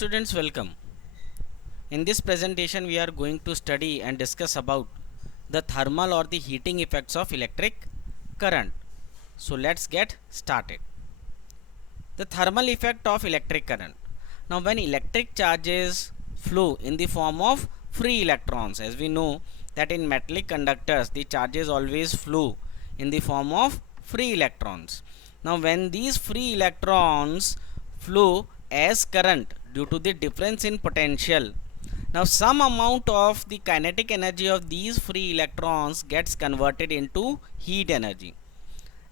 students, welcome. In this presentation we are going to study and discuss about the thermal or the heating effects of electric current. So let's get started. The thermal effect of electric current. Now when electric charges flow in the form of free electrons, as we know that in metallic conductors the charges always flow in the form of free electrons. Now when these free electrons flow as current due to the difference in potential, now some amount of the kinetic energy of these free electrons gets converted into heat energy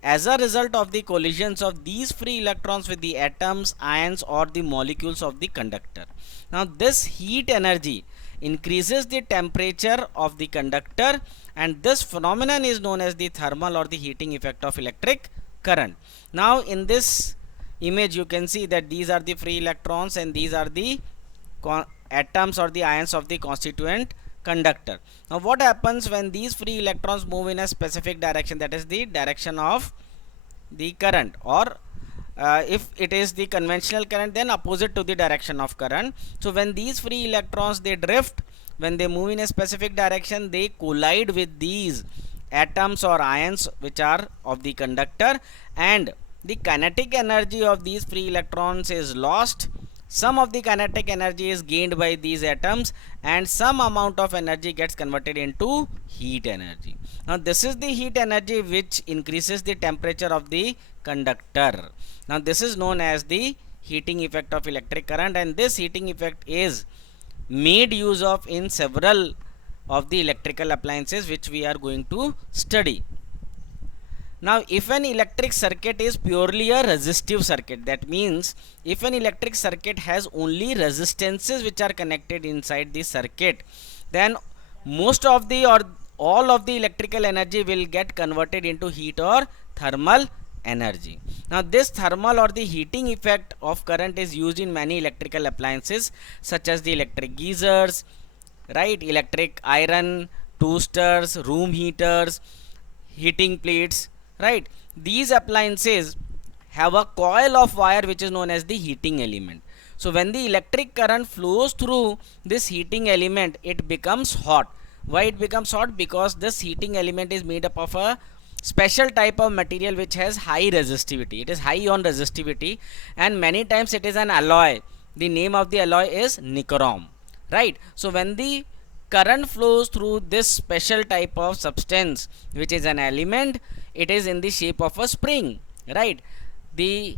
as a result of the collisions of these free electrons with the atoms, ions or the molecules of the conductor. Now this heat energy increases the temperature of the conductor, and this phenomenon is known as the thermal or the heating effect of electric current. Now in this image you can see that these are the free electrons and these are the atoms or the ions of the constituent conductor. Now what happens when these free electrons move in a specific direction, that is the direction of the current, or if it is the conventional current, then opposite to the direction of current. So when these free electrons they drift, when they move in a specific direction, they collide with these atoms or ions which are of the conductor, and the kinetic energy of these free electrons is lost. Some of the kinetic energy is gained by these atoms, and some amount of energy gets converted into heat energy. Now this is the heat energy which increases the temperature of the conductor. Now this is known as the heating effect of electric current, and this heating effect is made use of in several of the electrical appliances which we are going to study. Now if an electric circuit is purely a resistive circuit, that means if an electric circuit has only resistances which are connected inside the circuit, then most of the or all of the electrical energy will get converted into heat or thermal energy. Now this thermal or the heating effect of current is used in many electrical appliances such as the electric geysers, right, electric iron toasters, room heaters, heating plates, right. These appliances have a coil of wire which is known as the heating element. So when the electric current flows through this heating element, it becomes hot. Why it becomes hot? Because this heating element is made up of a special type of material which has high resistivity. It is high on resistivity, and many times it is an alloy. The name of the alloy is nichrome, right. So when the current flows through this special type of substance which is an element, it is in the shape of a spring, right. The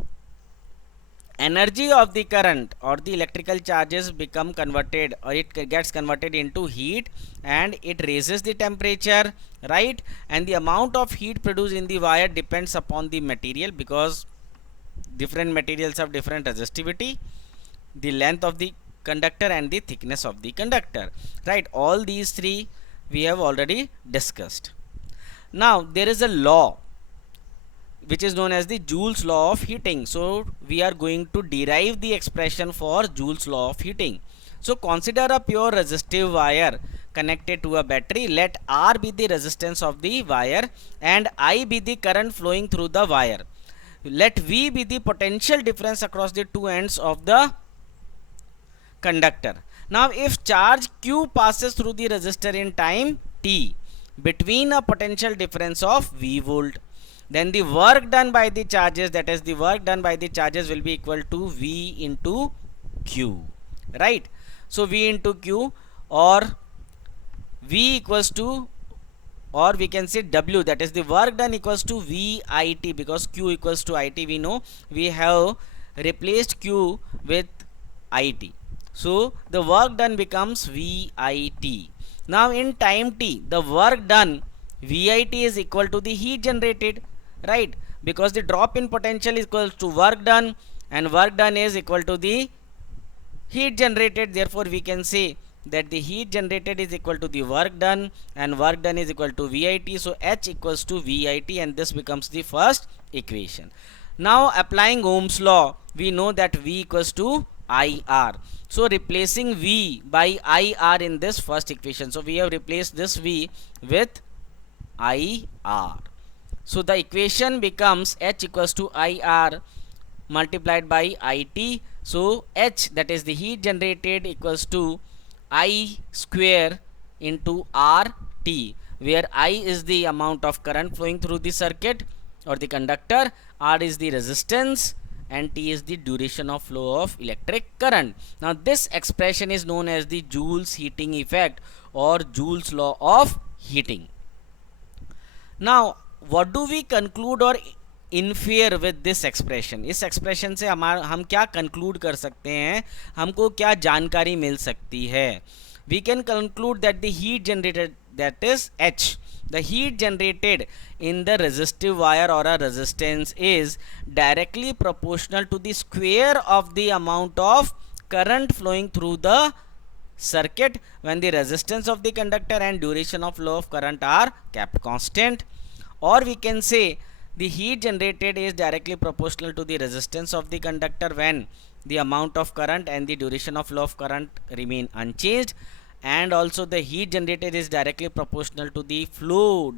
energy of the current or the electrical charges become converted, or it gets converted into heat, and it raises the temperature, right. And the amount of heat produced in the wire depends upon the material, because different materials have different resistivity, the length of the conductor and the thickness of the conductor, right. All these three we have already discussed. Now there is a law which is known as the Joule's law of heating. So we are going to derive the expression for Joule's law of heating. So consider a pure resistive wire connected to a battery. Let R be the resistance of the wire and I be the current flowing through the wire. Let V be the potential difference across the two ends of the conductor. Now if charge Q passes through the resistor in time t between a potential difference of V volt, then the work done by the charges, that is the work done by the charges, will be equal to V into Q, right. So V into Q, or V equals to, or we can say W, that is the work done equals to VIT, because Q equals to IT. We know we have replaced Q with IT, so the work done becomes VIT. Now in time t, the work done VIT is equal to the heat generated, right, because the drop in potential is equal to work done, and work done is equal to the heat generated. Therefore we can say that the heat generated is equal to the work done, and work done is equal to VIT. So H equals to VIT, and this becomes the first equation. Now applying Ohm's law, we know that V equals to IR. So replacing V by IR in this first equation, so we have replaced this V with IR. So the equation becomes H equals to IR multiplied by IT So H, that is the heat generated, equals to I square into RT, where I is the amount of current flowing through the circuit or the conductor, R is the resistance, and T is the duration of flow of electric current. Now this expression is known as the Joule's heating effect or Joule's law of heating. Now what do we conclude or infer with this expression? इस expression से हम क्या conclude कर सकते हैं, हमको क्या जानकारी मिल सकती है? We can conclude that the heat generated, that is H, the heat generated in the resistive wire or a resistance is directly proportional to the square of the amount of current flowing through the circuit when the resistance of the conductor and duration of flow of current are kept constant. Or we can say the heat generated is directly proportional to the resistance of the conductor when the amount of current and the duration of flow of current remain unchanged, and also the heat generated is directly proportional to the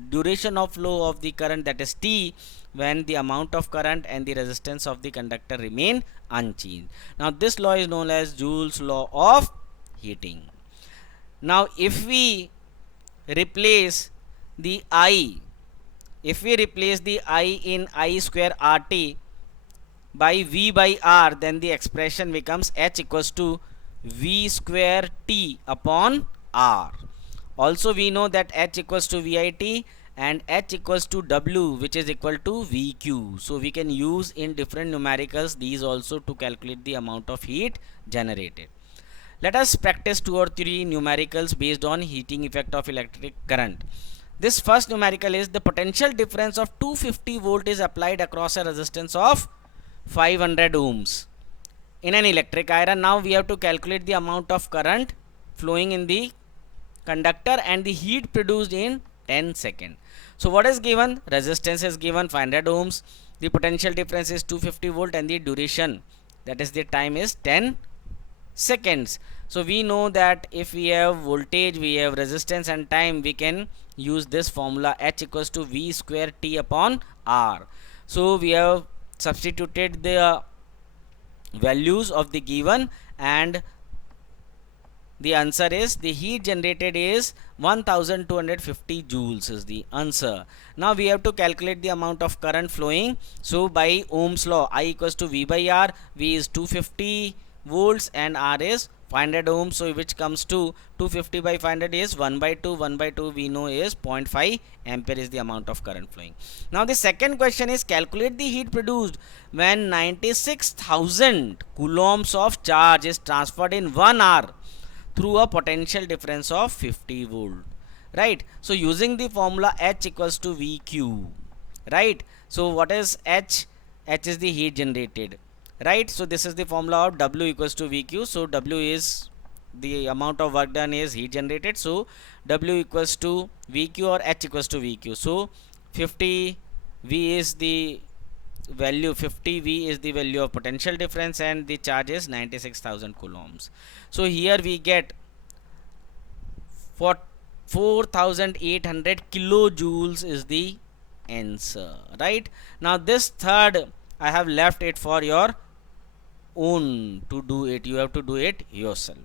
duration of flow of the current, that is T, when the amount of current and the resistance of the conductor remain unchanged. Now this law is known as Joule's law of heating. Now if we replace the I in I square RT by V by R, then the expression becomes H equals to V square T upon R. Also we know that H equals to VIT and H equals to W, which is equal to VQ. So we can use in different numericals these also to calculate the amount of heat generated. Let us practice 2 or 3 numericals based on heating effect of electric current. This first numerical is the potential difference of 250 volt is applied across a resistance of 500 ohms in an electric iron. Now we have to calculate the amount of current flowing in the conductor and the heat produced in 10 seconds. So what is given? Resistance is given 500 ohms, the potential difference is 250 volt, and the duration, that is the time, is 10 seconds. So we know that if we have voltage, we have resistance and time, we can use this formula H equals to V square T upon R. So we have substituted the values of the given, and the answer is the heat generated is 1250 joules is the answer. Now we have to calculate the amount of current flowing. So by Ohm's law, I equals to V by R. V is 250 volts and R is 500 ohms, so which comes to 250 by 500 is 1 by 2. 1 by 2 we know is 0.5 ampere is the amount of current flowing. Now the second question is calculate the heat produced when 96,000 coulombs of charge is transferred in 1 hour through a potential difference of 50 volt, right? So using the formula H equals to VQ, right? So what is H? H is the heat generated, right? So this is the formula of W equals to VQ. So W is the amount of work done is heat generated, so W equals to VQ or H equals to VQ. So 50 V is the value, 50 V is the value of potential difference, and the charge is 96,000 coulombs. So here we get for 4,800 kilojoules is the answer, right? Now this third I have left it for your own to do it. You have to do it yourself.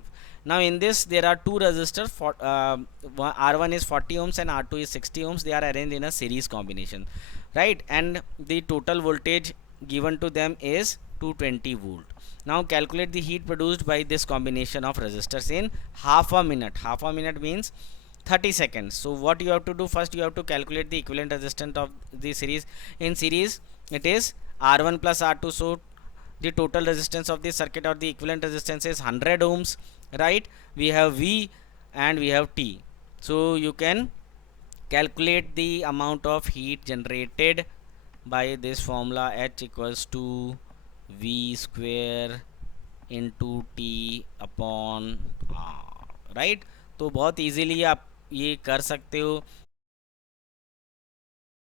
Now in this there are two resistors, for R1 is 40 ohms and R2 is 60 ohms. They are arranged in a series combination, right? And the total voltage given to them is 220 volt. Now calculate the heat produced by this combination of resistors in half a minute. Half a minute means 30 seconds. So what you have to do, first you have to calculate the equivalent resistance of the series. In series it is R1 plus R2, so the total resistance of the circuit or the equivalent resistance is 100 ohms, right? We have V and we have T. So you can calculate the amount of heat generated by this formula H equals to V square into T upon R, right? तो बहुत easily आप ये कर सकते हो.